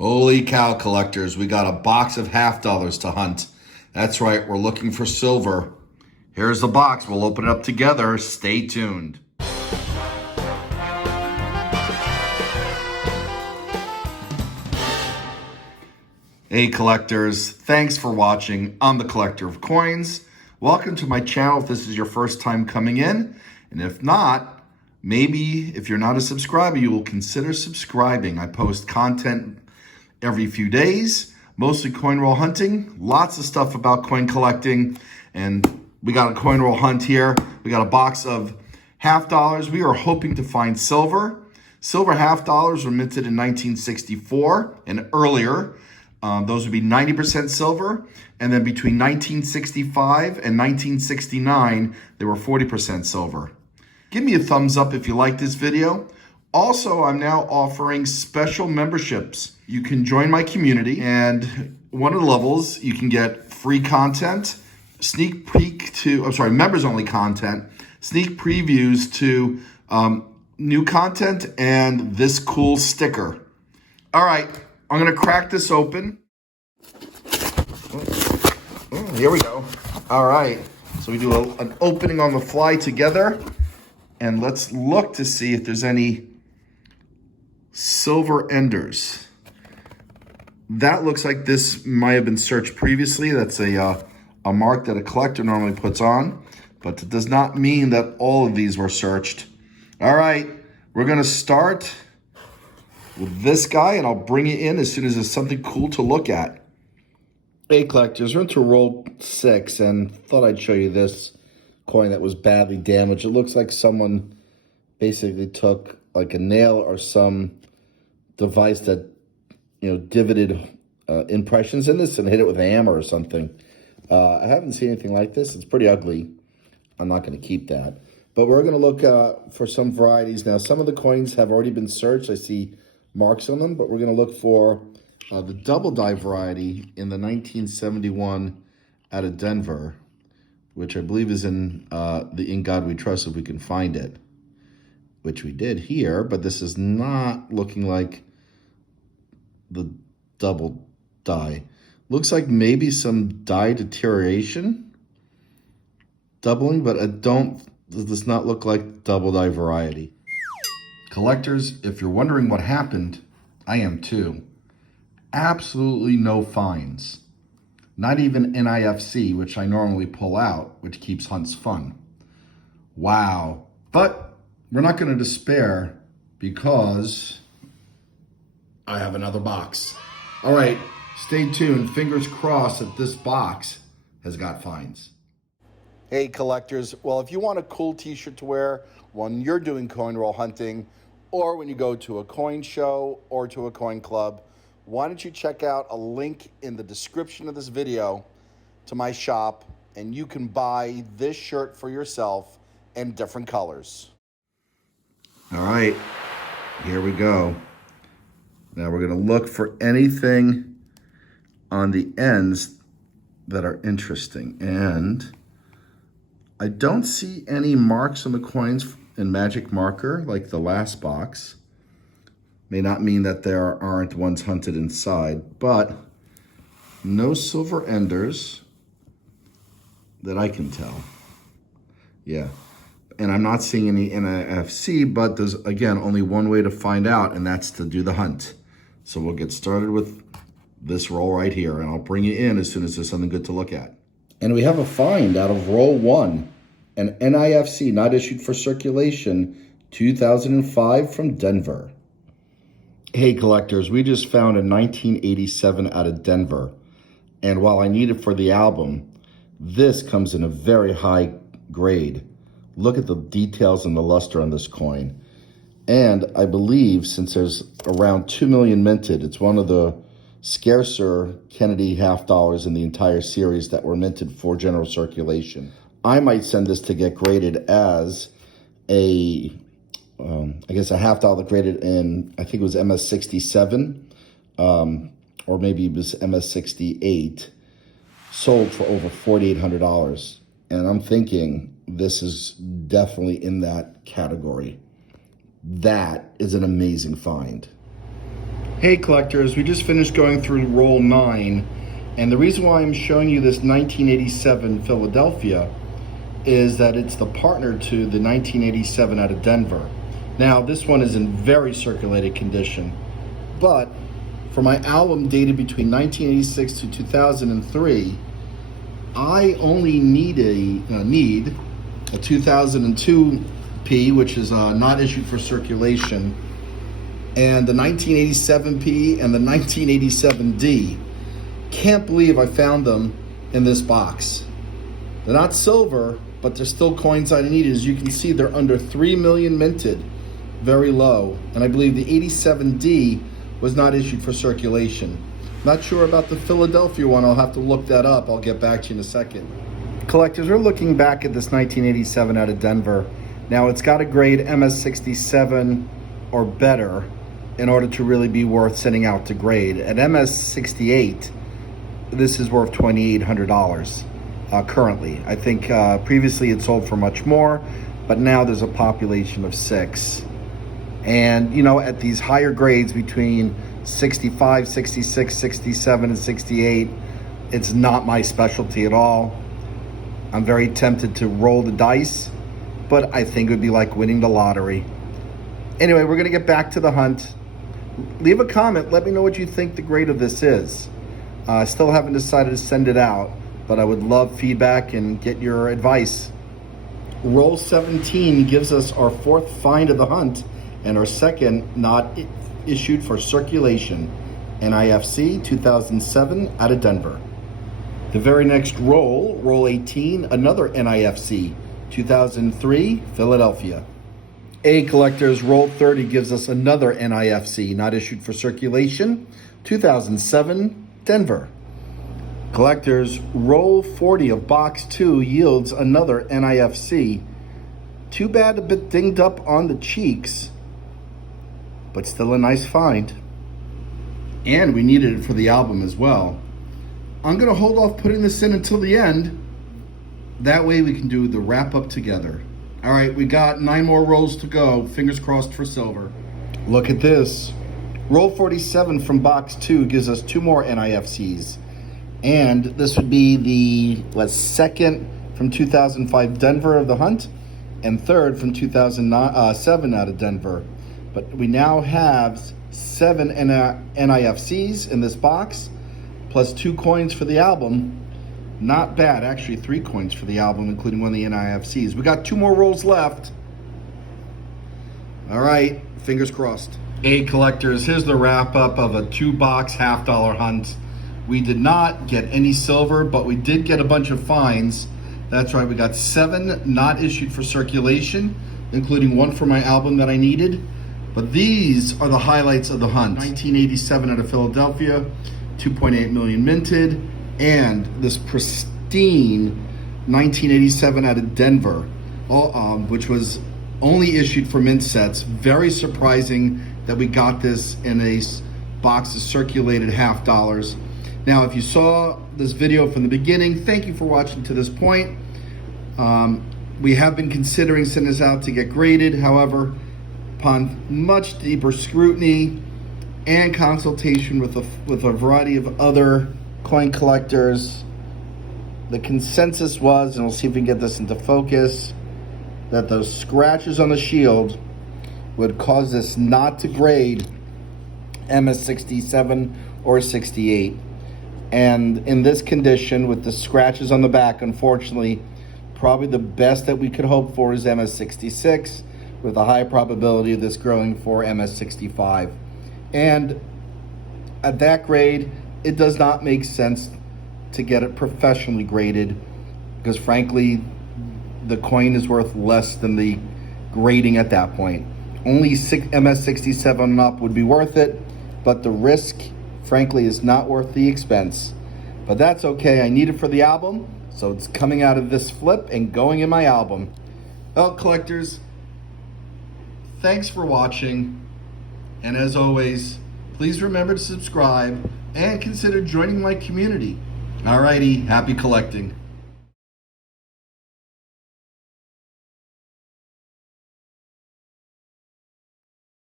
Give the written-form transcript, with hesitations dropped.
Holy cow, collectors. We got a box of $half to hunt. That's right, we're looking for silver. Here's the box. We'll open it up together. Stay tuned. Hey collectors, thanks for watching. I'm the Collector of Coins. Welcome to my channel if this is your first time coming in. And if not, maybe if you're not a subscriber, you will consider subscribing. I post content every few days, mostly coin roll hunting, lots of stuff about coin collecting. And we got a coin roll hunt here. We got a box of $half. We are hoping to find silver. Silver $half were minted in 1964 and earlier. Those would be 90% silver. And then between 1965 and 1969, they were 40% silver. Give me a thumbs up if you like this video. Also, I'm now offering special memberships. You can join my community, and one of the levels, you can get free content, sneak peek to, members only content, sneak previews to new content, and this cool sticker. All right, I'm gonna crack this open. Here we go. All right, so we do an opening on the fly together, and let's look to see if there's any silver enders. That looks like this might have been searched previously. That's a mark that a collector normally puts on, but it does not mean that all of these were searched. All right, we're gonna start with this guy, and I'll bring it in as soon as there's something cool to look at. Hey collectors, we're into roll 6, and thought I'd show you this coin that was badly damaged. It looks like someone basically took like a nail or some device that, divoted impressions in this and hit it with a hammer or something. I haven't seen anything like this. It's pretty ugly. I'm not going to keep that. But we're going to look for some varieties now. Some of the coins have already been searched. I see marks on them, but we're going to look for the double die variety in the 1971 out of Denver, which I believe is in the In God We Trust, if we can find it, which we did here, but this is not looking like the double die. Looks like maybe some die deterioration, doubling, but this does not look like double die variety. Collectors, if you're wondering what happened, I am too. Absolutely no finds. Not even NIFC, which I normally pull out, which keeps hunts fun. Wow. But we're not going to despair because I have another box. All right, stay tuned. Fingers crossed that this box has got finds. Hey collectors, well, if you want a cool t-shirt to wear when you're doing coin roll hunting, or when you go to a coin show or to a coin club, why don't you check out a link in the description of this video to my shop, and you can buy this shirt for yourself in different colors. All right, here we go. Now we're gonna look for anything on the ends that are interesting. And I don't see any marks on the coins in magic marker like the last box. May not mean that there aren't ones hunted inside, but no silver enders that I can tell. Yeah, and I'm not seeing any NIFC, but there's, again, only one way to find out, and that's to do the hunt. So we'll get started with this roll right here, and I'll bring you in as soon as there's something good to look at. And we have a find out of roll 1, an NIFC not issued for circulation, 2005 from Denver. Hey collectors, we just found a 1987 out of Denver. And while I need it for the album, this comes in a very high grade. Look at the details and the luster on this coin. And I believe since there's around 2 million minted, it's one of the scarcer Kennedy $half in the entire series that were minted for general circulation. I might send this to get graded as a I guess a $half graded in, I think it was MS67, or maybe it was MS68, sold for over $4,800. And I'm thinking this is definitely in that category. That is an amazing find. Hey collectors, we just finished going through roll 9, and the reason why I'm showing you this 1987 Philadelphia is that it's the partner to the 1987 out of Denver. Now this one is in very circulated condition, but for my album dated between 1986 to 2003, I only need a 2002 P, which is not issued for circulation, and the 1987P and the 1987D. Can't believe I found them in this box. They're not silver, but they're still coins I needed. As you can see, they're under 3 million minted, very low. And I believe the 87D was not issued for circulation. Not sure about the Philadelphia one. I'll have to look that up. I'll get back to you in a second. Collectors, we're looking back at this 1987 out of Denver. Now it's got a grade MS67 or better in order to really be worth sending out to grade. At MS68, this is worth $2,800 currently. I think previously it sold for much more, but now there's a population of 6. And you know, at these higher grades between 65, 66, 67, and 68, it's not my specialty at all. I'm very tempted to roll the dice, but I think it would be like winning the lottery. Anyway, we're gonna get back to the hunt. Leave a comment, let me know what you think the grade of this is. I still haven't decided to send it out, but I would love feedback and get your advice. Roll 17 gives us our 4th find of the hunt and our 2nd not issued for circulation. NIFC 2007 out of Denver. The very next roll, roll 18, another NIFC 2003 Philadelphia. Collectors, roll 30 gives us another NIFC, not issued for circulation, 2007, Denver. Collectors, roll 40 of box 2 yields another NIFC. Too bad a bit dinged up on the cheeks, but still a nice find. And we needed it for the album as well. I'm gonna hold off putting this in until the end. That way we can do the wrap up together. All right, we got 9 more rolls to go. Fingers crossed for silver. Look at this. Roll 47 from box 2 gives us 2 more NIFCs. And this would be the 2nd from 2005 Denver of the hunt and 3rd from 2007 out of Denver. But we now have 7 NIFCs in this box, plus 2 coins for the album. Not bad, actually 3 coins for the album, including one of the NIFCs. We got 2 more rolls left. All right, fingers crossed. Collectors, here's the wrap up of a 2-box $50 hunt. We did not get any silver, but we did get a bunch of finds. That's right, we got 7 not issued for circulation, including 1 for my album that I needed. But these are the highlights of the hunt. 1987 out of Philadelphia, 2.8 million minted, and this pristine 1987 out of Denver, which was only issued for mint sets. Very surprising that we got this in a box of circulated $50. Now, if you saw this video from the beginning, thank you for watching to this point. We have been considering sending this out to get graded. However, upon much deeper scrutiny and consultation with a variety of other coin collectors, the consensus was, and we'll see if we can get this into focus, that those scratches on the shield would cause this not to grade MS67 or 68. And in this condition, with the scratches on the back, unfortunately, probably the best that we could hope for is MS66, with a high probability of this growing for MS65. And at that grade, it does not make sense to get it professionally graded, because frankly, the coin is worth less than the grading at that point. Only MS67 and up would be worth it, but the risk, frankly, is not worth the expense. But that's okay, I need it for the album, so it's coming out of this flip and going in my album. Well, collectors, thanks for watching, and as always, please remember to subscribe and consider joining my community. Alrighty, happy collecting.